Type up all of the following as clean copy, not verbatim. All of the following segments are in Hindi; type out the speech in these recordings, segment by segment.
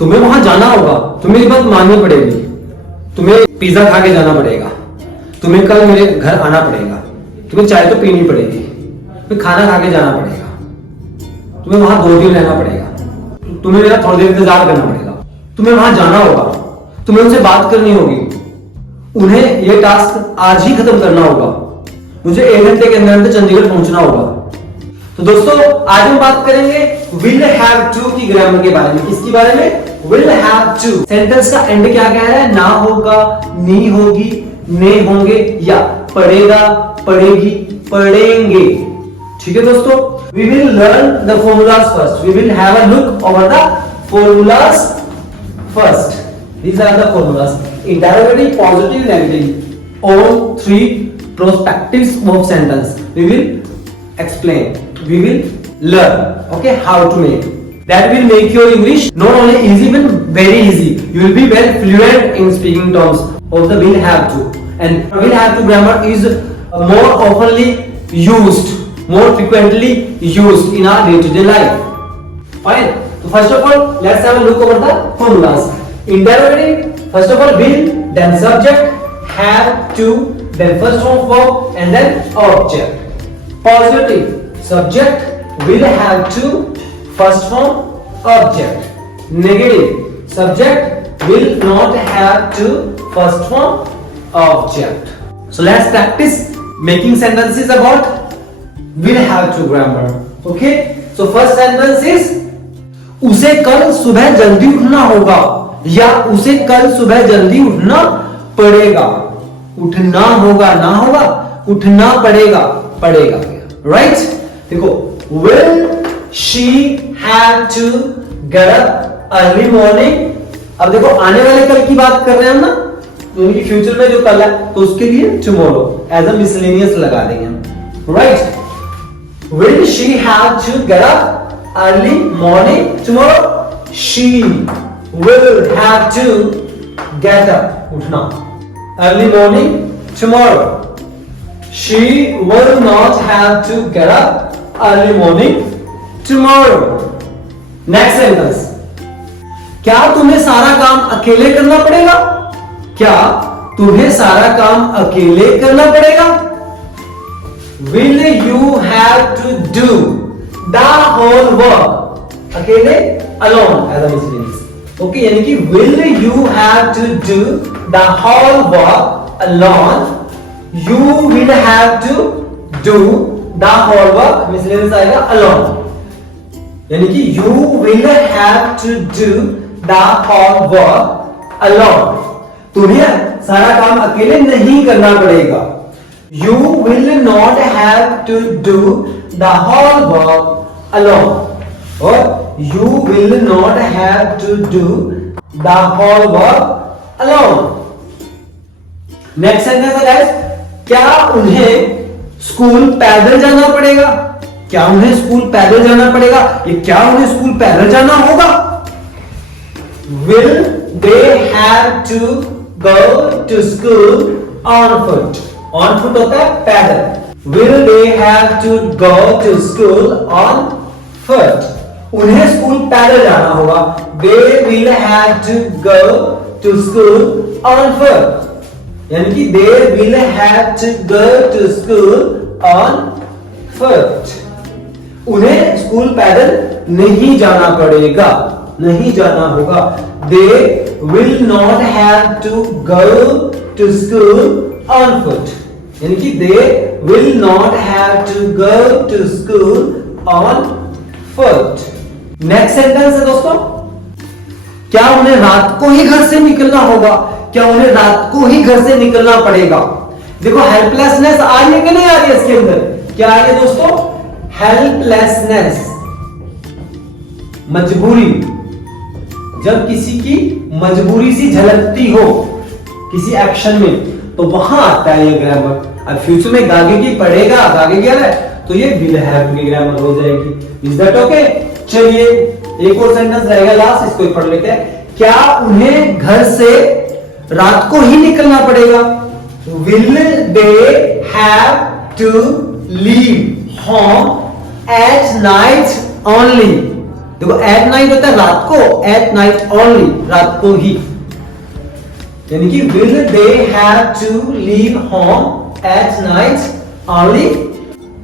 तुम्हें वहां जाना होगा, तुम्हें बात माननी पड़ेगी, तुम्हें पिज्जा खा के जाना पड़ेगा, तुम्हें कल मेरे घर आना पड़ेगा, तुम्हें चाय तो पीनी पड़ेगी, तुम्हें खाना खा के जाना पड़ेगा, तुम्हें वहां 2 दिन रहना पड़ेगा, तुम्हें मेरा थोड़ी देर इंतजार करना पड़ेगा, तुम्हें वहां जाना होगा, तुम्हें उनसे बात करनी होगी, उन्हें यह टास्क आज ही खत्म करना होगा, मुझे 1 घंटे के अंदर चंडीगढ़ पहुंचना होगा। तो दोस्तों आज हम बात करेंगे विल हैव टू की ग्रामर के बारे में। किसके बारे में? Will have to. सेंटेंस का एंड क्या कह रहा है? ना होगा, नी होगी, ने होंगे, या पढ़ेगा, पढ़ेगी, पढ़ेंगे। ठीक है दोस्तों, we will learn the formulas first. We will have a look over the formulas first. These are the formulas: interrogative, positive, negative. All 3 perspectives of sentence. We will explain. We will learn. Okay, how to make. That will make your English not only easy but very easy. You will be very fluent in speaking terms of the will have to. And will have to grammar is more oftenly used, more frequently used in our day-to-day life. Fine. So first of all, let's have a look over the formulas. Interrogative, first of all will, then subject, have to, then first form verb, and then object. Positive, subject, will have to, first form, object. Negative, subject, will not have to, first form, object. So let's practice making sentences about will have to grammar. Okay? So first sentence is उसे कल सुबह जल्दी उठना होगा, या उसे कल सुबह जल्दी उठना पड़ेगा। उठना होगा, ना होगा, उठना पड़ेगा, पड़ेगा। राइट? देखो, will she have to get up early morning? अब देखो आने वाले कल की बात कर रहे हैं हम ना, तो उनकी फ्यूचर में जो कल है तो उसके लिए tomorrow एज अ मिसलेनियस लगा देंगे हम। Right? will she have to get up early morning tomorrow? She will have to get up, उठना, early morning tomorrow. She will not have to get up early morning tomorrow. Next sentence. क्या तुम्हें सारा काम अकेले करना पड़ेगा? क्या तुम्हें सारा काम अकेले करना पड़ेगा? Will you have to do the whole work? अकेले, alone as a miscellaneous. Okay, यानी कि will you have to do the whole work alone? You will have to do the whole work, miscellaneous आएगा alone. यानी कि you will have to do the whole work alone. तुम्हें सारा काम अकेले नहीं करना पड़ेगा. You will not have to do the whole work alone. और you will not have to do the whole work alone. Next sentence है guys, क्या उन्हें स्कूल पैदल जाना पड़ेगा? क्या उन्हें स्कूल पैदल जाना पड़ेगा? ये क्या उन्हें स्कूल पैदल जाना होगा? Will they have to go to school on foot? On foot होता है पैदल. Will they have to go to school on foot? उन्हें स्कूल पैदल जाना होगा. They will have to go to school on foot. यानी कि they will have to go to school on foot. उन्हें स्कूल पैदल नहीं जाना पड़ेगा, नहीं जाना होगा. They will not have to go to school on foot. यानी कि they will not have to go to school on foot. Next sentence है दोस्तों, क्या उन्हें रात को ही घर से निकलना होगा? क्या उन्हें रात को ही घर से निकलना पड़ेगा? देखो हेल्पलेसनेस आ रही है कि नहीं आ रही है इसके अंदर? क्या आ रही है दोस्तों? हेल्पलेसनेस, मजबूरी। जब किसी की मजबूरी सी झलकती हो किसी एक्शन में तो वहां आता है ये ग्रामर। अब फ्यूचर में गागे की पढ़ेगा, गागे क्या है तो ये विल हैव की ग्रामर हो जाएगी। Is that okay? चलिए एक और सेंटेंस रहेगा लास्ट, इसको पढ़ लेते हैं। क्या उन्हें घर से रात को ही निकलना पड़ेगा? Will they have to leave home at night only? देखो एट नाइट होता है रात को, एट नाइट ओनली, रात को ही। यानी कि will they have to leave home at night only?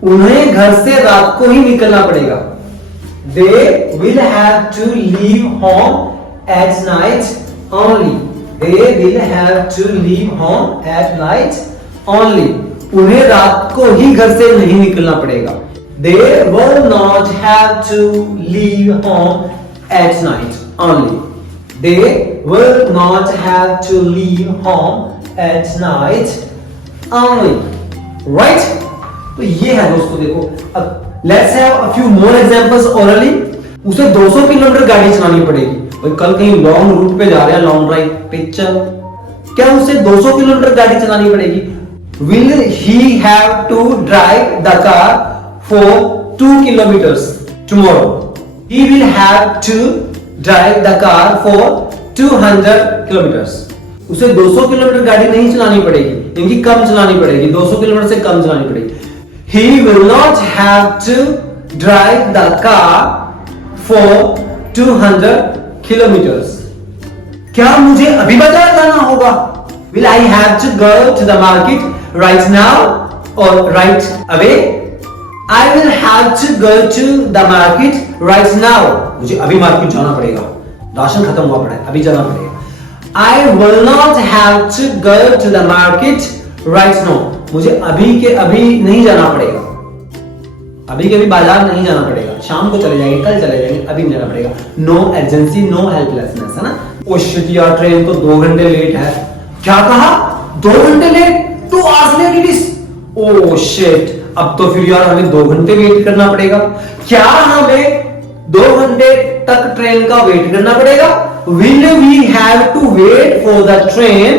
उन्हें घर से रात को ही निकलना पड़ेगा। They will have to leave home at night only. They will have to leave home at night only. उन्हें रात को ही घर से नहीं निकलना पड़ेगा। They will not have to leave home at night only. They will not have to leave home at night only. Right? तो ये है दोस्तों, देखो अब let's have a few more examples orally. उसे 200 किलोमीटर गाड़ी चलानी पड़ेगी। भाई कल कहीं लॉन्ग रूट पे जा रहे हैं, लॉन्ग ड्राइव पे चल, क्या उसे 200 किलोमीटर गाड़ी चलानी पड़ेगी? Will he have to drive the car for 2 kilometers tomorrow? He will have to drive the car for 200 kilometers. उसे 200 किलोमीटर गाड़ी नहीं चलानी पड़ेगी, इनकी कम चलानी पड़ेगी, 200 किलोमीटर से कम चलानी पड़ेगी। He will not have to drive the car for 200 kilometers. क्या मुझे अभी बाजार जाना होगा? Will I have to go to the market right now or right away? I will have to go to the market right now. मुझे अभी मार्केट जाना पड़ेगा, राशन खत्म हुआ पड़ा है, अभी जाना पड़ेगा। I will not have to go to the market right now. मुझे अभी के अभी नहीं जाना पड़ेगा, अभी के अभी बाजार नहीं जाना पड़ेगा, शाम को चले जाएंगे, कल चले जाएंगे, अभी नहीं जाना पड़ेगा। नो अर्जेंसी, नो हेल्पलेसनेस, है ना। ओ शिट यार, ट्रेन तो 2 घंटे लेट है। क्या कहा? 2 घंटे late? 2 hours late it is. Oh shit, अब तो फिर यार हमें 2 घंटे वेट करना पड़ेगा। क्या हमें 2 घंटे तक ट्रेन का वेट करना पड़ेगा? Will we have to wait for the train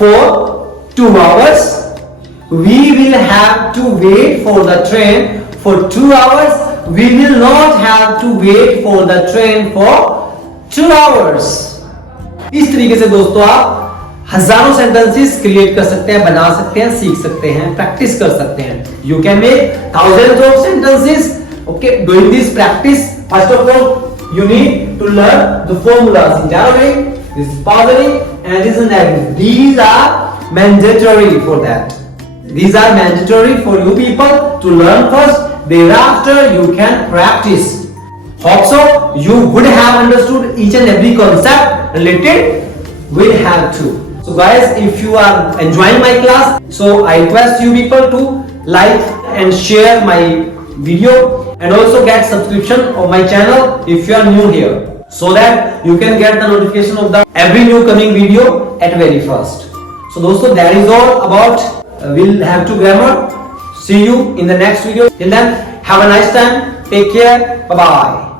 for 2 hours? We will have to wait for the train for 2 hours. We will not have to wait for the train for 2 hours. इस तरीके से दोस्तों आप हजारों सेंटेंसेस क्रिएट कर सकते हैं, बना सकते हैं, सीख सकते हैं, प्रैक्टिस कर सकते हैं। You can make thousands of sentences. Okay, doing this practice, first of all, you need to learn the formulas in Arabic. This is positive and this is negative. These are mandatory for that. These are mandatory for you people to learn first. Thereafter, you can practice. Hope so you would have understood each and every concept related. Will have to. So guys, if you are enjoying my class, so I request you people to like and share my video and also get subscription of my channel if you are new here, so that you can get the notification of the every new coming video at very first. So दोस्तों, that is all about will have to grammar. See you in the next video. Till then, have a nice time. Take care. Bye bye.